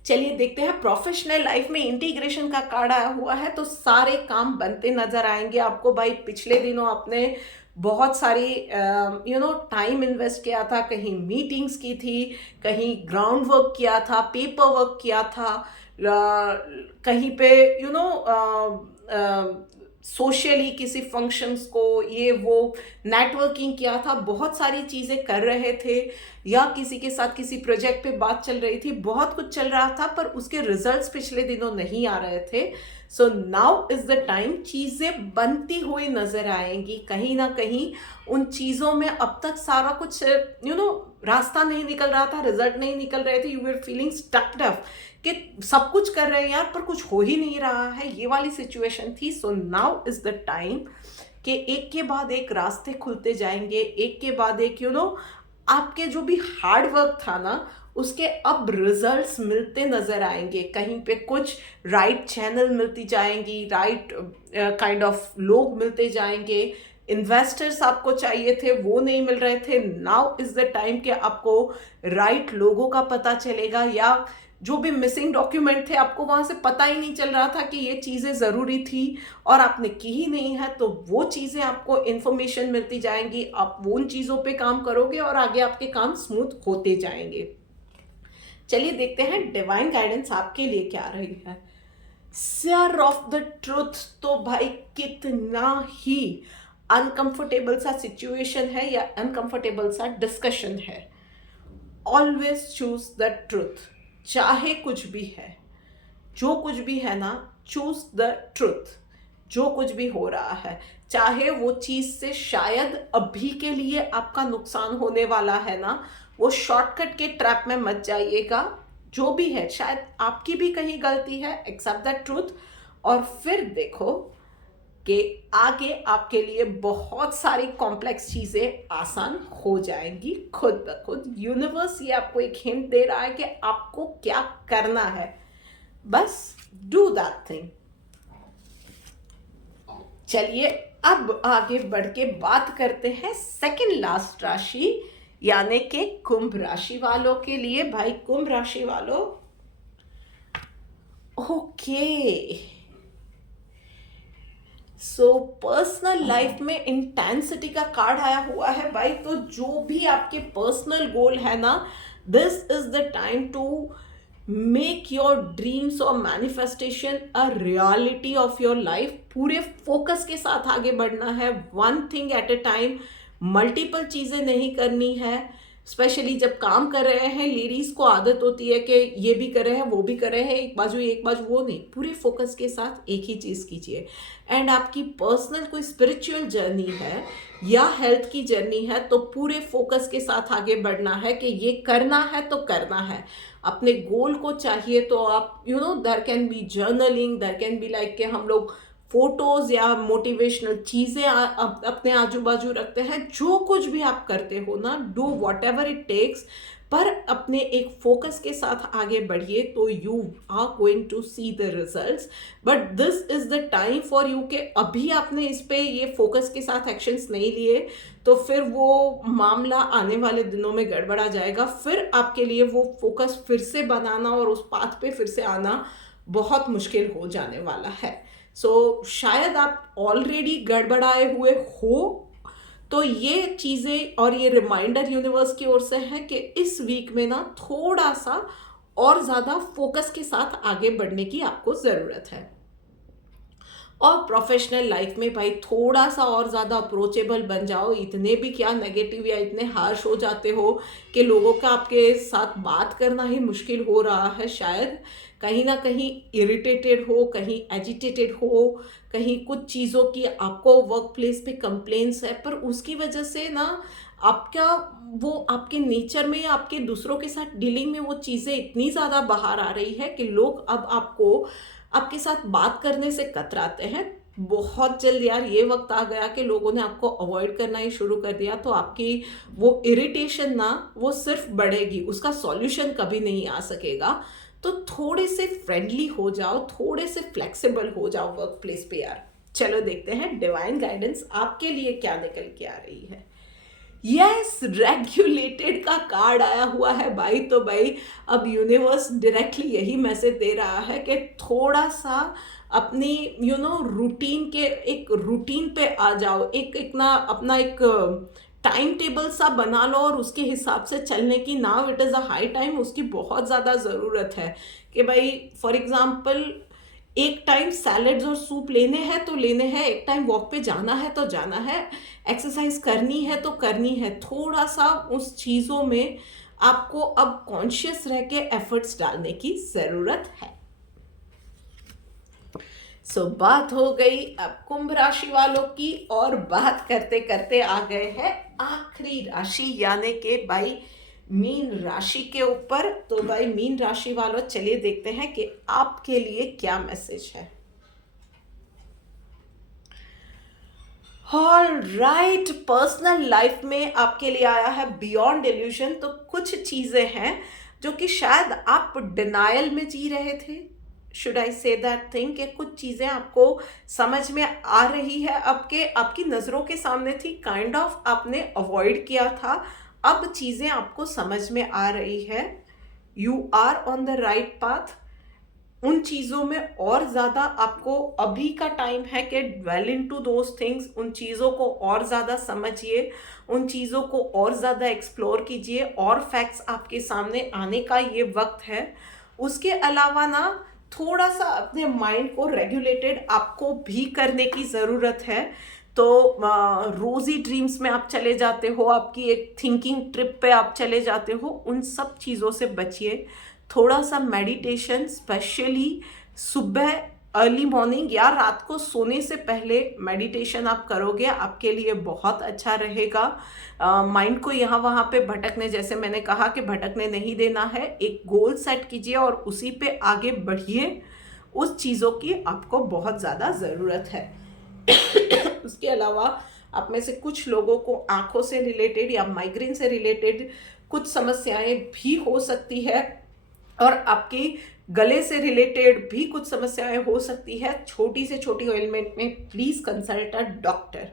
चलिए देखते हैं प्रोफेशनल लाइफ में इंटीग्रेशन का कार्ड आया हुआ है, तो सारे काम बनते नजर आएंगे आपको। भाई पिछले दिनों आपने बहुत सारी टाइम इन्वेस्ट किया था, कहीं मीटिंग्स की थी, कहीं ग्राउंड वर्क किया था, पेपर वर्क किया था, कहीं पे सोशली किसी फंक्शंस को ये वो नेटवर्किंग किया था, बहुत सारी चीज़ें कर रहे थे, या किसी के साथ किसी प्रोजेक्ट पे बात चल रही थी, बहुत कुछ चल रहा था, पर उसके रिजल्ट्स पिछले दिनों नहीं आ रहे थे। So now is the time, चीज़ें बनती हुई नज़र आएंगी। कहीं ना कहीं उन चीज़ों में अब तक सारा कुछ रास्ता नहीं निकल रहा था, रिजल्ट नहीं निकल रहे थे, यू वर फीलिंग स्टक्ड अप कि सब कुछ कर रहे हैं यार पर कुछ हो ही नहीं रहा है, ये वाली सिचुएशन थी। So now is the time कि एक के बाद एक रास्ते खुलते जाएंगे, एक के बाद एक आपके जो भी हार्ड वर्क था ना, उसके अब रिजल्ट्स मिलते नज़र आएंगे। कहीं पे कुछ राइट चैनल मिलती जाएंगी, राइट काइंड ऑफ लोग मिलते जाएंगे, इन्वेस्टर्स आपको चाहिए थे वो नहीं मिल रहे थे। नाउ इज़ द टाइम कि आपको राइट लोगों का पता चलेगा, या जो भी मिसिंग डॉक्यूमेंट थे आपको वहाँ से पता ही नहीं चल रहा था कि ये चीज़ें ज़रूरी थी और आपने की ही नहीं है, तो वो चीज़ें आपको इन्फॉर्मेशन मिलती जाएंगी, आप वो उन चीज़ों पे काम करोगे और आगे आपके काम स्मूथ होते जाएंगे। चलिए देखते हैं डिवाइन गाइडेंस आपके लिए क्या रही है। शेयर ऑफ द ट्रुथ, तो भाई कितना ही अनकंफर्टेबल सा सिचुएशन है या अनकंफर्टेबल सा डिस्कशन है, ऑलवेज चूज द ट्रुथ। चाहे कुछ भी है, जो कुछ भी है ना, चूज द ट्रुथ। जो कुछ भी हो रहा है, चाहे वो चीज से शायद अभी के लिए आपका नुकसान होने वाला है ना, वो शॉर्टकट के ट्रैप में मत जाइएगा। जो भी है, शायद आपकी भी कहीं गलती है, एक्सेप्ट द ट्रूथ, और फिर देखो कि आगे आपके लिए बहुत सारी कॉम्प्लेक्स चीजें आसान हो जाएंगी खुद ब खुद। यूनिवर्स ये आपको एक हिंट दे रहा है कि आपको क्या करना है, बस डू दैट थिंग। चलिए अब आगे बढ़ के बात करते हैं सेकंड लास्ट राशि यानी कि कुंभ राशि वालों के लिए। भाई कुंभ राशि वालों, ओके, सो पर्सनल लाइफ में इंटेंसिटी का कार्ड आया हुआ है भाई। तो जो भी आपके पर्सनल गोल है ना, this is the time to make your dreams और manifestation a reality of your life. पूरे फोकस के साथ आगे बढ़ना है, one thing at a time, multiple चीज़ें नहीं करनी है। स्पेशली जब काम कर रहे हैं, लेडीज़ को आदत होती है कि ये भी कर रहे हैं वो भी कर रहे हैं, एक बाजू वो नहीं, पूरे फोकस के साथ एक ही चीज़ कीजिए। एंड आपकी पर्सनल कोई स्पिरिचुअल जर्नी है या हेल्थ की जर्नी है, तो पूरे फोकस के साथ आगे बढ़ना है कि ये करना है तो करना है। अपने गोल को चाहिए तो आप there can be journaling, there can be like कि हम लोग फोटोज या मोटिवेशनल चीज़ें अपने आजू बाजू रखते हैं। जो कुछ भी आप करते हो ना, do whatever it takes, पर अपने एक फोकस के साथ आगे बढ़िए तो you are going to see the results. But this is the time for you कि अभी आपने इस पे ये फोकस के साथ एक्शंस नहीं लिए तो फिर वो मामला आने वाले दिनों में गड़बड़ा जाएगा। फिर आपके लिए वो फोकस फिर से बनाना और उस पाथ पे फिर से आना बहुत मुश्किल हो जाने वाला है। शायद आप ऑलरेडी गड़बड़ाए हुए हो, तो ये चीज़ें और ये रिमाइंडर यूनिवर्स की ओर से है कि इस वीक में ना थोड़ा सा और ज़्यादा फोकस के साथ आगे बढ़ने की आपको ज़रूरत है। और प्रोफेशनल लाइफ में भाई थोड़ा सा और ज़्यादा अप्रोचेबल बन जाओ। इतने भी क्या नेगेटिव या इतने हार्श हो जाते हो कि लोगों का आपके साथ बात करना ही मुश्किल हो रहा है। शायद कहीं ना कहीं इरिटेटेड हो, कहीं एजिटेटेड हो, कहीं कुछ चीज़ों की आपको वर्क प्लेस पे कंप्लेंट्स है, पर उसकी वजह से ना आपका वो आपके नेचर में, आपके दूसरों के साथ डीलिंग में वो चीज़ें इतनी ज़्यादा बाहर आ रही है कि लोग अब आपके साथ बात करने से कतराते हैं। बहुत जल्द यार ये वक्त आ गया कि लोगों ने आपको अवॉइड करना ही शुरू कर दिया, तो आपकी वो इरिटेशन ना वो सिर्फ बढ़ेगी, उसका सॉल्यूशन कभी नहीं आ सकेगा। तो थोड़े से फ्रेंडली हो जाओ, थोड़े से फ्लेक्सिबल हो जाओ वर्क प्लेस पे यार। चलो देखते हैं डिवाइन गाइडेंस आपके लिए क्या निकल के आ रही है। यस, रेगुलेटेड का कार्ड आया हुआ है भाई। तो भाई अब यूनिवर्स डायरेक्टली यही मैसेज दे रहा है कि थोड़ा सा अपनी रूटीन के एक रूटीन पे आ जाओ, एक ना अपना एक टाइम टेबल सा बना लो और उसके हिसाब से चलने की। Now it is a high time, उसकी बहुत ज़्यादा ज़रूरत है कि भाई फॉर एग्जांपल एक टाइम सैलेड्स और सूप लेने हैं तो लेने हैं, एक टाइम वॉक पे जाना है तो जाना है, एक्सरसाइज करनी है तो करनी है। थोड़ा सा उस चीज़ों में आपको अब कॉन्शियस रह के एफर्ट्स डालने की ज़रूरत है। बात हो गई अब कुंभ राशि वालों की, और बात करते करते आ गए हैं आखिरी राशि यानी कि भाई मीन राशि के ऊपर। तो भाई मीन राशि वालों, चलिए देखते हैं कि आपके लिए क्या मैसेज है। ऑल राइट, पर्सनल लाइफ में आपके लिए आया है बियॉन्ड इल्यूजन। तो कुछ चीजें हैं जो कि शायद आप डिनायल में जी रहे थे, should I say that thing, कि कुछ चीज़ें आपको समझ में आ रही है, आपकी नज़रों के सामने थी, काइंड ऑफ आपने अवॉइड किया था, अब चीज़ें आपको समझ में आ रही है। You are on the right path. उन चीज़ों में और ज़्यादा आपको अभी का टाइम है कि ड्वेल इनटू दोज थिंग्स, उन चीज़ों को और ज़्यादा समझिए, उन चीज़ों को और ज़्यादा एक्सप्लोर कीजिए, और फैक्ट्स आपके सामने आने का ये वक्त है। उसके अलावा ना थोड़ा सा अपने माइंड को रेगुलेटेड आपको भी करने की ज़रूरत है। तो रोज़ी ड्रीम्स में आप चले जाते हो, आपकी एक थिंकिंग ट्रिप पे आप चले जाते हो, उन सब चीज़ों से बचिए। थोड़ा सा मेडिटेशन, स्पेशली सुबह अर्ली मॉर्निंग या रात को सोने से पहले मेडिटेशन आप करोगे, आपके लिए बहुत अच्छा रहेगा। माइंड को यहाँ वहाँ पे भटकने, जैसे मैंने कहा कि भटकने नहीं देना है। एक गोल सेट कीजिए और उसी पे आगे बढ़िए। उस चीज़ों की आपको बहुत ज़्यादा ज़रूरत है। उसके अलावा आप में से कुछ लोगों को आंखों से रिलेटेड या माइग्रेन से रिलेटेड कुछ समस्याएं भी हो सकती है, और आपकी गले से रिलेटेड भी कुछ समस्याएं हो सकती है। छोटी से छोटी एलिमेंट में प्लीज कंसल्ट अ डॉक्टर।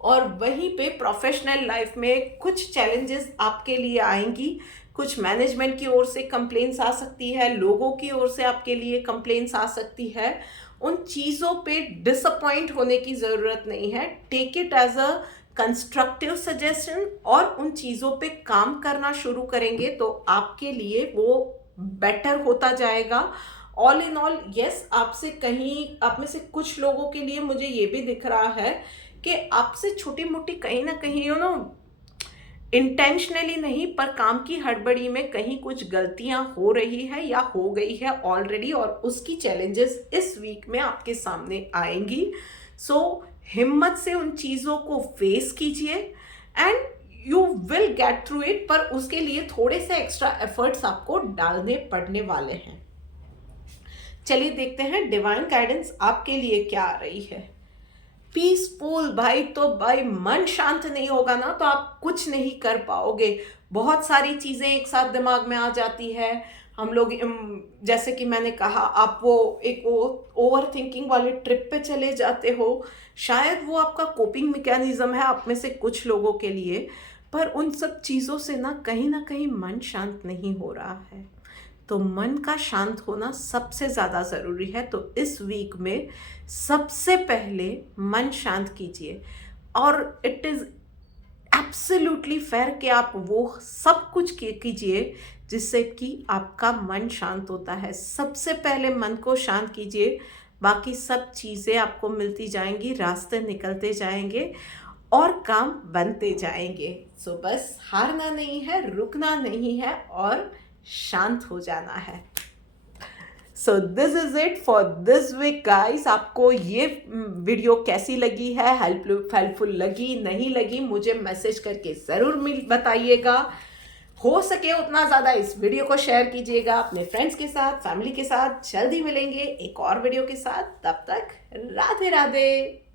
और वहीं पे प्रोफेशनल लाइफ में कुछ चैलेंजेस आपके लिए आएंगी। कुछ मैनेजमेंट की ओर से कंप्लेंट्स आ सकती है, लोगों की ओर से आपके लिए कंप्लेंट्स आ सकती है। उन चीज़ों पे डिसअपॉइंट होने की ज़रूरत नहीं है। Take it as a constructive suggestion, और उन चीज़ों पे काम करना शुरू करेंगे तो आपके लिए वो बेटर होता जाएगा। ऑल इन ऑल यस, आपसे कहीं, आप में से कुछ लोगों के लिए मुझे ये भी दिख रहा है कि आपसे छोटी मोटी कहीं ना कहीं इंटेंशनली नहीं, पर काम की हड़बड़ी में कहीं कुछ गलतियां हो रही है या हो गई है ऑलरेडी, और उसकी चैलेंजेस इस वीक में आपके सामने आएंगी। सो हिम्मत से उन चीज़ों को फेस कीजिए and you will get through it, पर उसके लिए थोड़े से एक्स्ट्रा एफर्ट्स आपको डालने पड़ने वाले हैं। चलिए देखते हैं डिवाइन गाइडेंस आपके लिए क्या आ रही है। पीसफुल भाई, तो भाई मन शांत नहीं होगा ना तो आप कुछ नहीं कर पाओगे। बहुत सारी चीज़ें एक साथ दिमाग में आ जाती है। हम लोग जैसे कि मैंने कहा, आप वो ओवर थिंकिंग वाले ट्रिप पे चले जाते हो। शायद वो आपका कोपिंग मैकेनिज्म है आप में से कुछ लोगों के लिए, पर उन सब चीज़ों से ना कहीं मन शांत नहीं हो रहा है। तो मन का शांत होना सबसे ज़्यादा ज़रूरी है। तो इस वीक में सबसे पहले मन शांत कीजिए, और इट इज़ एब्सोल्युटली फेयर कि आप वो सब कुछ कीजिए जिससे कि आपका मन शांत होता है। सबसे पहले मन को शांत कीजिए, बाकी सब चीज़ें आपको मिलती जाएंगी, रास्ते निकलते जाएंगे और काम बनते जाएंगे। सो बस हारना नहीं है, रुकना नहीं है, और शांत हो जाना है। So this is it for this week guys. आपको ये वीडियो कैसी लगी है, हेल्पफुल लगी नहीं लगी, मुझे मैसेज करके ज़रूर बताइएगा। हो सके उतना ज़्यादा इस वीडियो को शेयर कीजिएगा अपने फ्रेंड्स के साथ, फैमिली के साथ। जल्दी मिलेंगे एक और वीडियो के साथ, तब तक राधे राधे।